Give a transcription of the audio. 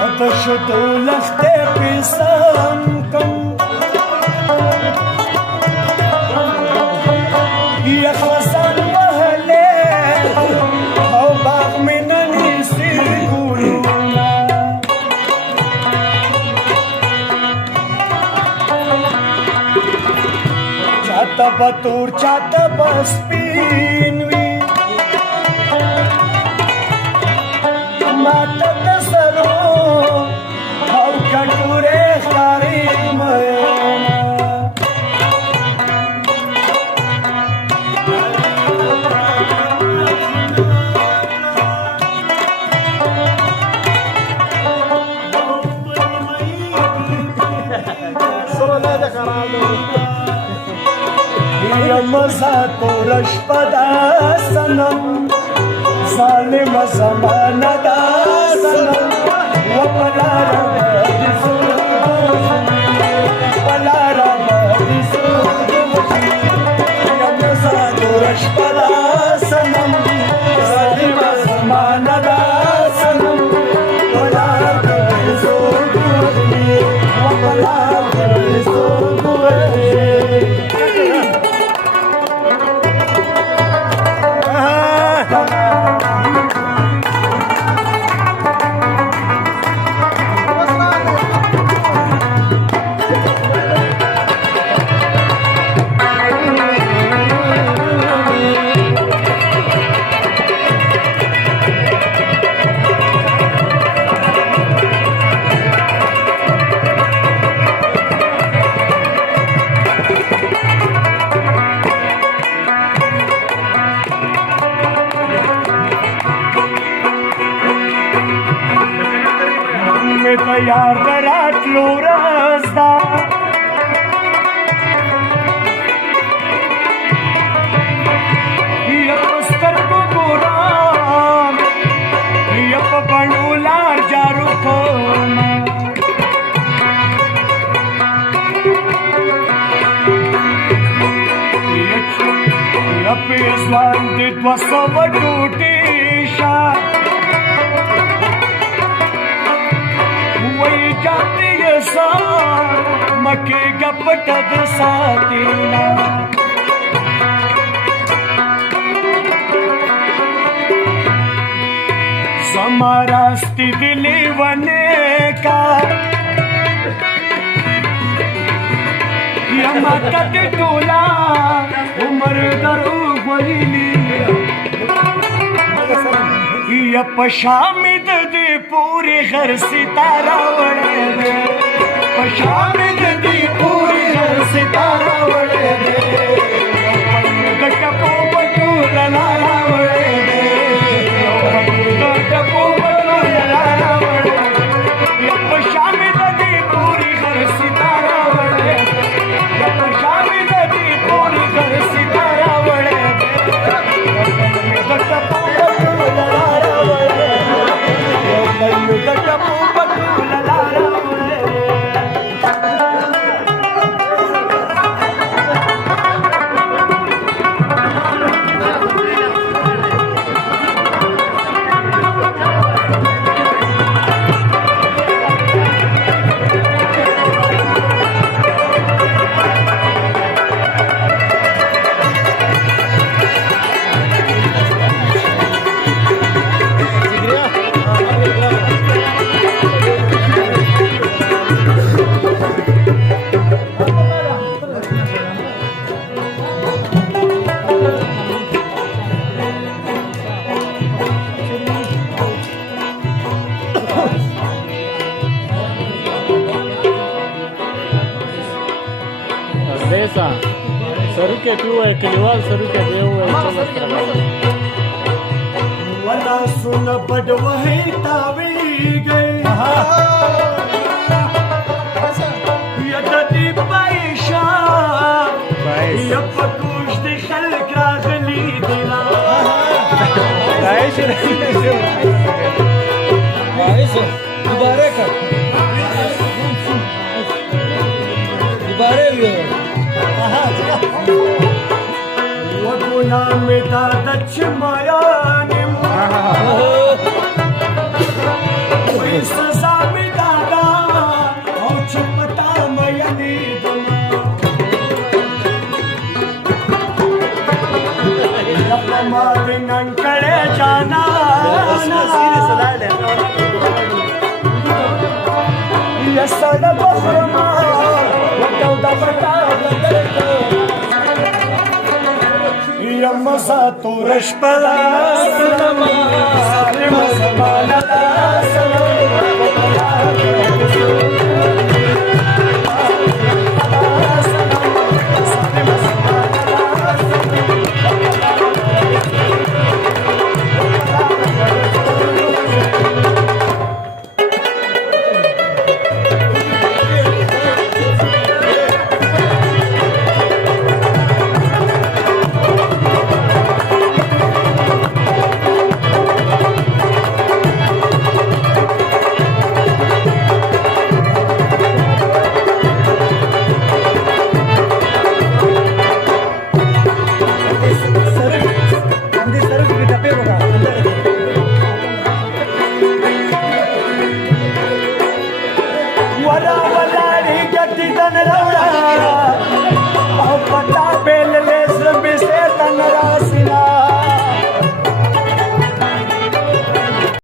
شدو لخته پیسان کم یخ وزن وهله او باغ می ننیسی گلونا چاته بطور چاته بسپین وی ماته دسرو او کټوره خاري مېنا مزا تورش پدا سنم ظالم زمانه دا سنم وپلارم پلارم مزا تورش پدا سنم ظالم زمانه دا سنم پلارم यार दराटलो रस्ता yup स्तर्को गोराम yup बणुलार जारू कोन yup स्वान Ditwah सब टूटीशा जाती है सार मके गपटद सातीना समारास्ती दिली वने का यमा कट टोला उमर दरू वलीली यप शामिद दी पूरी घर सितारा वड़े दे शामिद दी पूरी घर सितारा वड़े दे गटपो बटू ललाला वड़े दे गटपो बटू ललाला वड़े यप शामिद दी पूरी घर सितारा वड़े यप शामिद दी पूरी घर सितारा वड़े गटपो बटू ललाला गटपो बटू ललाला सरुके क्यों है कलीवाल सरुके दे हुए वला सुन बड़ वही तावी गए यदि पैशा यप कुछ दिखल कागली दिला दोबारा कर दोबारा वगुना में दादच माया ने सजा में يسعد بخرما وتوضى فتاة يا مسا تورش بلا سلام سلام